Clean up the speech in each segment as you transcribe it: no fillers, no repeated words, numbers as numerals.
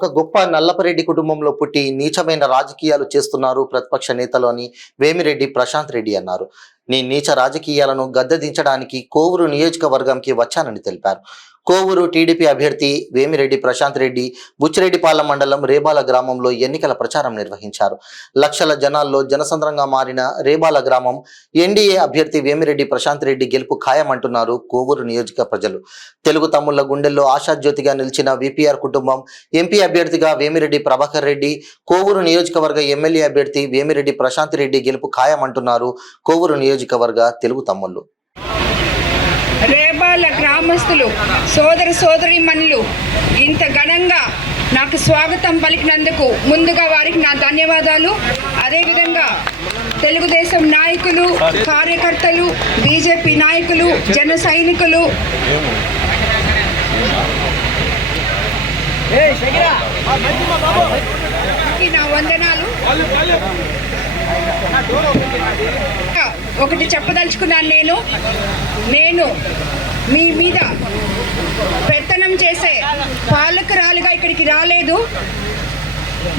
ఒక గొప్ప నల్లపరెడ్డి కుటుంబంలో పుట్టి నీచమైన రాజకీయాలు చేస్తున్నారు ప్రతిపక్ష నేతలు అని వేమిరెడ్డి ప్రశాంత్ రెడ్డి అన్నారు. నేను నీచ రాజకీయాలను గద్దెదించడానికి కోవూరు నియోజకవర్గంకి వచ్చానని తెలిపారు. కోవూరు టీడీపీ అభ్యర్థి వేమిరెడ్డి ప్రశాంత్ రెడ్డి బుచ్చిరెడ్డిపాలెం మండలం రేబాల గ్రామంలో ఎన్నికల ప్రచారం నిర్వహించారు. లక్షల జనాల్లో జనసంద్రంగా మారిన రేబాల గ్రామం ఎన్డీఏ అభ్యర్థి వేమిరెడ్డి ప్రశాంత్ రెడ్డి గెలుపు ఖాయమంటున్నారు కోవూరు నియోజక ప్రజలు. తెలుగు తమ్ముళ్ల గుండెల్లో ఆశాజ్యోతిగా నిలిచిన విపిఆర్ కుటుంబం ఎంపీ అభ్యర్థిగా వేమిరెడ్డి ప్రభాకర్ రెడ్డి, కోవూరు నియోజకవర్గ ఎమ్మెల్యే అభ్యర్థి వేమిరెడ్డి ప్రశాంత్ రెడ్డి గెలుపు ఖాయమంటున్నారు కోవూరు నియోజకవర్గ తెలుగు తమ్ముళ్లు. రేబాల గ్రామస్తులు సోదరీమణులు ఇంత ఘనంగా నాకు స్వాగతం పలికినందుకు ముందుగా వారికి నా ధన్యవాదాలు. అదేవిధంగా తెలుగుదేశం నాయకులు, కార్యకర్తలు, బీజేపీ నాయకులు, జన సైనికులు నా వందనాలు. ఒకటి చెప్పదలుచుకున్నాను, నేను మీ మీద పెత్తనం చేసే పాలకురాలుగా ఇక్కడికి రాలేదు.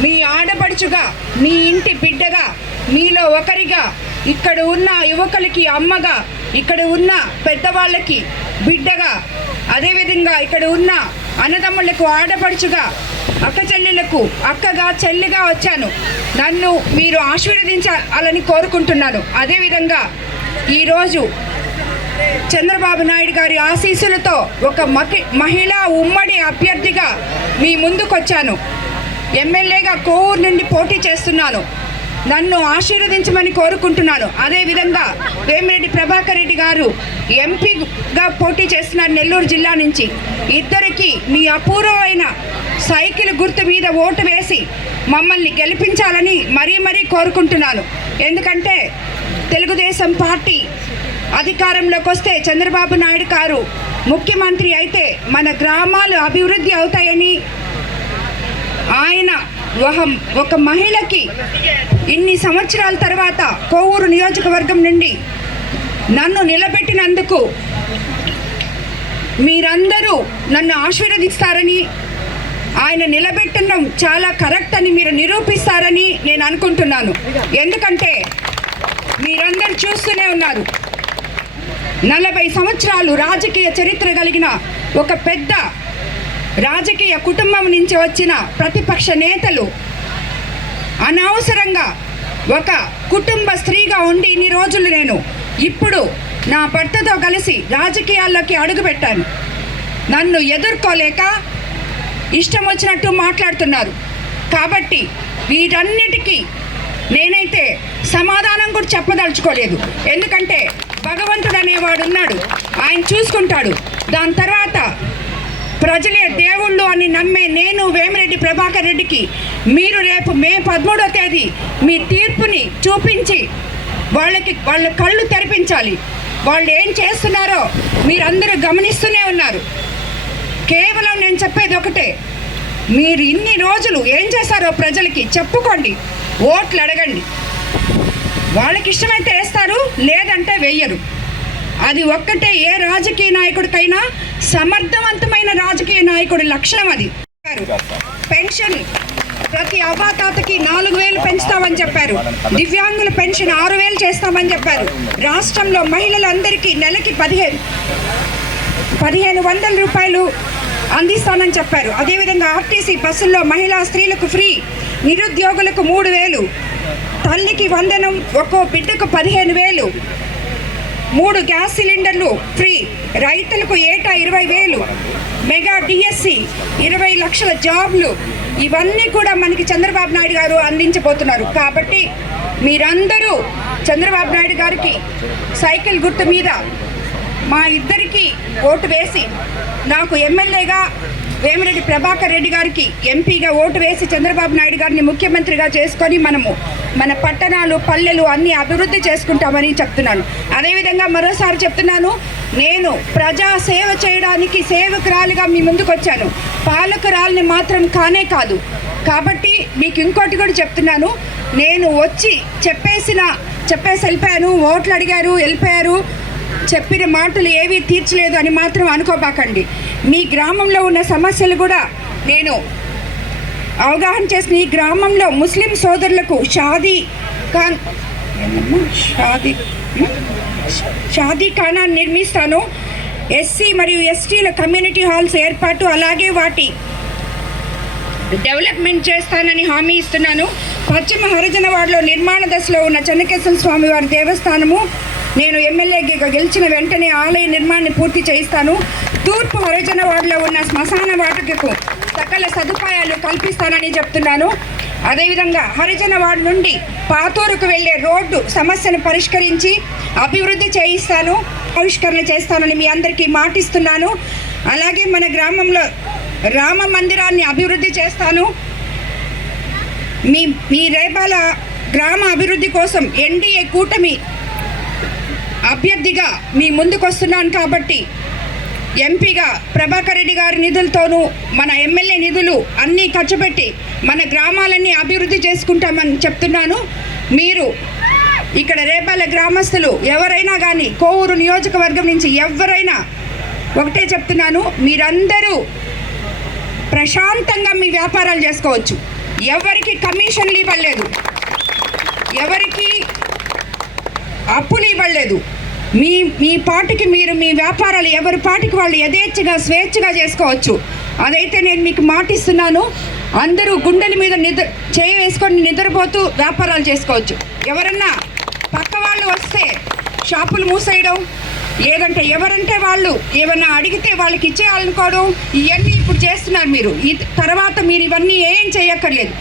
మీ ఆడపడుచుగా, మీ ఇంటి బిడ్డగా, మీలో ఒకరిగా, ఇక్కడ ఉన్న యువకులకి అమ్మగా, ఇక్కడ ఉన్న పెద్దవాళ్ళకి బిడ్డగా, అదేవిధంగా ఇక్కడ ఉన్న అన్నదమ్ములకు ఆడపడుచుగా, అక్క చెల్లెలకు అక్కగా చెల్లిగా వచ్చాను. నన్ను మీరు ఆశీర్వదించాలని కోరుకుంటున్నాను. అదేవిధంగా ఈరోజు చంద్రబాబు నాయుడు గారి ఆశీస్సులతో ఒక మహిళా ఉమ్మడి అభ్యర్థిగా మీ ముందుకొచ్చాను. ఎమ్మెల్యేగా కోవూరు నుండి పోటీ చేస్తున్నాను. నన్ను ఆశీర్వదించమని కోరుకుంటున్నాను. అదేవిధంగా వేమిరెడ్డి ప్రభాకర్ రెడ్డి గారు ఎంపీగా పోటీ చేస్తున్నారు నెల్లూరు జిల్లా నుంచి. ఇద్దరికి మీ అపూర్వమైన సైకిల్ గుర్తు మీద ఓటు వేసి మమ్మల్ని గెలిపించాలని మరీ కోరుకుంటున్నాను. ఎందుకంటే తెలుగుదేశం పార్టీ అధికారంలోకి వస్తే చంద్రబాబు నాయుడు గారు ముఖ్యమంత్రి అయితే మన గ్రామాలు అభివృద్ధి అవుతాయని, ఆయన ఒక మహిళకి ఇన్ని సంవత్సరాల తర్వాత కోవూరు నియోజకవర్గం నుండి నన్ను నిలబెట్టినందుకు మీరందరూ నన్ను ఆశీర్వదిస్తారని, ఆయన నిలబెట్టడం చాలా కరెక్ట్ అని మీరు నిరూపిస్తారని నేను అనుకుంటున్నాను. ఎందుకంటే మీరందరూ చూస్తూనే ఉన్నారు, 40 సంవత్సరాలు రాజకీయ చరిత్ర కలిగిన ఒక పెద్ద రాజకీయ కుటుంబం నుంచి వచ్చిన ప్రతిపక్ష నేతలు అనవసరంగా ఒక కుటుంబ స్త్రీగా ఉండి ఇన్ని రోజులు నేను ఇప్పుడు నా భర్తతో కలిసి రాజకీయాల్లోకి అడుగుపెట్టాను. నన్ను ఎదుర్కోలేక ఇష్టం వచ్చినట్టు మాట్లాడుతున్నారు. కాబట్టి వీటన్నిటికీ నేనైతే సమాధానం కూడా చెప్పదలుచుకోలేదు. ఎందుకంటే భగవంతుడు అనేవాడు ఉన్నాడు, ఆయన చూసుకుంటాడు. దాని తర్వాత ప్రజలే దేవుళ్ళు అని నమ్మే నేను వేమిరెడ్డి ప్రభాకర్ రెడ్డికి మీరు రేపు మే 13వ తేదీ మీ తీర్పుని చూపించి వాళ్ళ కళ్ళు తెరిపించాలి. వాళ్ళు ఏం చేస్తున్నారో మీరందరూ గమనిస్తూనే ఉన్నారు. కేవలం నేను చెప్పేది ఒకటే, మీరు ఇన్ని రోజులు ఏం చేశారో ప్రజలకి చెప్పుకోండి, ఓట్లు అడగండి. వాళ్ళకి ఇష్టమైతే వేస్తారు, లేదంటే వెయ్యరు. అది ఒక్కటే ఏ రాజకీయ నాయకుడికైనా, సమర్థవంతమైన రాజకీయ నాయకుడి లక్షణం అది. పెన్షన్ ప్రతి అవ్వాతాతకి 4000 పెంచుతామని చెప్పారు. దివ్యాంగుల పెన్షన్ 6000 చేస్తామని చెప్పారు. రాష్ట్రంలో మహిళలందరికీ నెలకి 1500 రూపాయలు అందిస్తానని చెప్పారు. అదేవిధంగా ఆర్టీసీ బస్సుల్లో మహిళా స్త్రీలకు ఫ్రీ, నిరుద్యోగులకు 3000, తల్లికి వందనం, ఒక్కో బిడ్డకు 15,000, 3 గ్యాస్ సిలిండర్లు ఫ్రీ, రైతులకు ఏటా 20,000, మెగా డిఎస్సి, 20 లక్షల జాబ్లు, ఇవన్నీ కూడా మనకి చంద్రబాబు నాయుడు గారు అందించబోతున్నారు. కాబట్టి మీరందరూ చంద్రబాబు నాయుడు గారికి సైకిల్ గుర్తు మీద మా ఇద్దరికి ఓటు వేసి, నాకు ఎమ్మెల్యేగా వేమిరెడ్డి ప్రభాకర్ రెడ్డి గారికి ఎంపీగా ఓటు వేసి చంద్రబాబు నాయుడు గారిని ముఖ్యమంత్రిగా చేసుకొని మనము మన పట్టణాలు పల్లెలు అన్నీ అభివృద్ధి చేసుకుంటామని చెప్తున్నాను. అదేవిధంగా మరోసారి చెప్తున్నాను, నేను ప్రజా సేవ చేయడానికి సేవకురాలిగా మీ ముందుకు వచ్చాను, పాలకురాలిని మాత్రం కానే కాదు. కాబట్టి మీకు ఇంకోటి కూడా చెప్తున్నాను, నేను వచ్చి చెప్పేసి వెళ్ళిపోయాను, ఓట్లు అడిగారు వెళ్ళిపోయారు, చెప్పిన మాటలు ఏవి తీర్చలేదు అని మాత్రం అనుకోబాకండి. మీ గ్రామంలో ఉన్న సమస్యలు కూడా నేను అవగాహన చేసిన ఈ గ్రామంలో ముస్లిం సోదరులకు షాదీ ఖానా నిర్మిస్తాను. ఎస్సీ మరియు ఎస్టీల కమ్యూనిటీ హాల్స్ ఏర్పాటు, అలాగే వాటి డెవలప్మెంట్ చేస్తానని హామీ ఇస్తున్నాను. పశ్చిమ హరిజనవాడలో నిర్మాణ దశలో ఉన్న చెన్నకేశ్వర స్వామి వారి దేవస్థానము నేను ఎమ్మెల్యేగా గెలిచిన వెంటనే ఆలయ నిర్మాణాన్ని పూర్తి చేయిస్తాను. తూర్పు హరిజనవాడలో ఉన్న శ్మశాన వాటికకు సకల సదుపాయాలు కల్పిస్తానని చెప్తున్నాను. అదేవిధంగా హరిజనవాడ నుండి పాతూరుకు వెళ్ళే రోడ్డు సమస్యను పరిష్కరించి అభివృద్ధి ఆవిష్కరణ చేస్తానని మీ అందరికీ మాటిస్తున్నాను. అలాగే మన గ్రామంలో రామ మందిరాన్ని అభివృద్ధి చేస్తాను. మీ రేపాల గ్రామ అభివృద్ధి కోసం ఎన్డీఏ కూటమి అభ్యర్థిగా మీ ముందుకు వస్తున్నాను కాబట్టి ఎంపీగా ప్రభాకర్ రెడ్డి గారి నిధులతోనూ మన ఎమ్మెల్యే నిధులు అన్నీ ఖర్చు పెట్టి మన గ్రామాలన్నీ అభివృద్ధి చేసుకుంటామని చెప్తున్నాను. మీరు ఇక్కడ రేపాల గ్రామస్తులు ఎవరైనా కానీ కోవూరు నియోజకవర్గం నుంచి ఎవరైనా ఒకటే చెప్తున్నాను, మీరందరూ ప్రశాంతంగా మీ వ్యాపారాలు చేసుకోవచ్చు. ఎవరికి కమిషన్లు ఇవ్వలేదు, ఎవరికి అప్పులు ఇవ్వలేదు. మీ పాటికి మీరు మీ వ్యాపారాలు ఎవరి పాటికి వాళ్ళు యథేచ్ఛగా స్వేచ్ఛగా చేసుకోవచ్చు. అదైతే నేను మీకు మాటిస్తున్నాను. అందరూ గుండెల మీద చేయి వేసుకొని నిద్రపోతూ వ్యాపారాలు చేసుకోవచ్చు. ఎవరన్నా పక్క వాళ్ళు వస్తే షాపులు మూసేయడం, లేదంటే ఎవరంటే వాళ్ళు ఏమన్నా అడిగితే వాళ్ళకి ఇచ్చేయాలనుకోవడం, ఇవన్నీ ఇప్పుడు చేస్తున్నారు మీరు. తర్వాత మీరు ఇవన్నీ ఏం చేయక్కర్లేదు.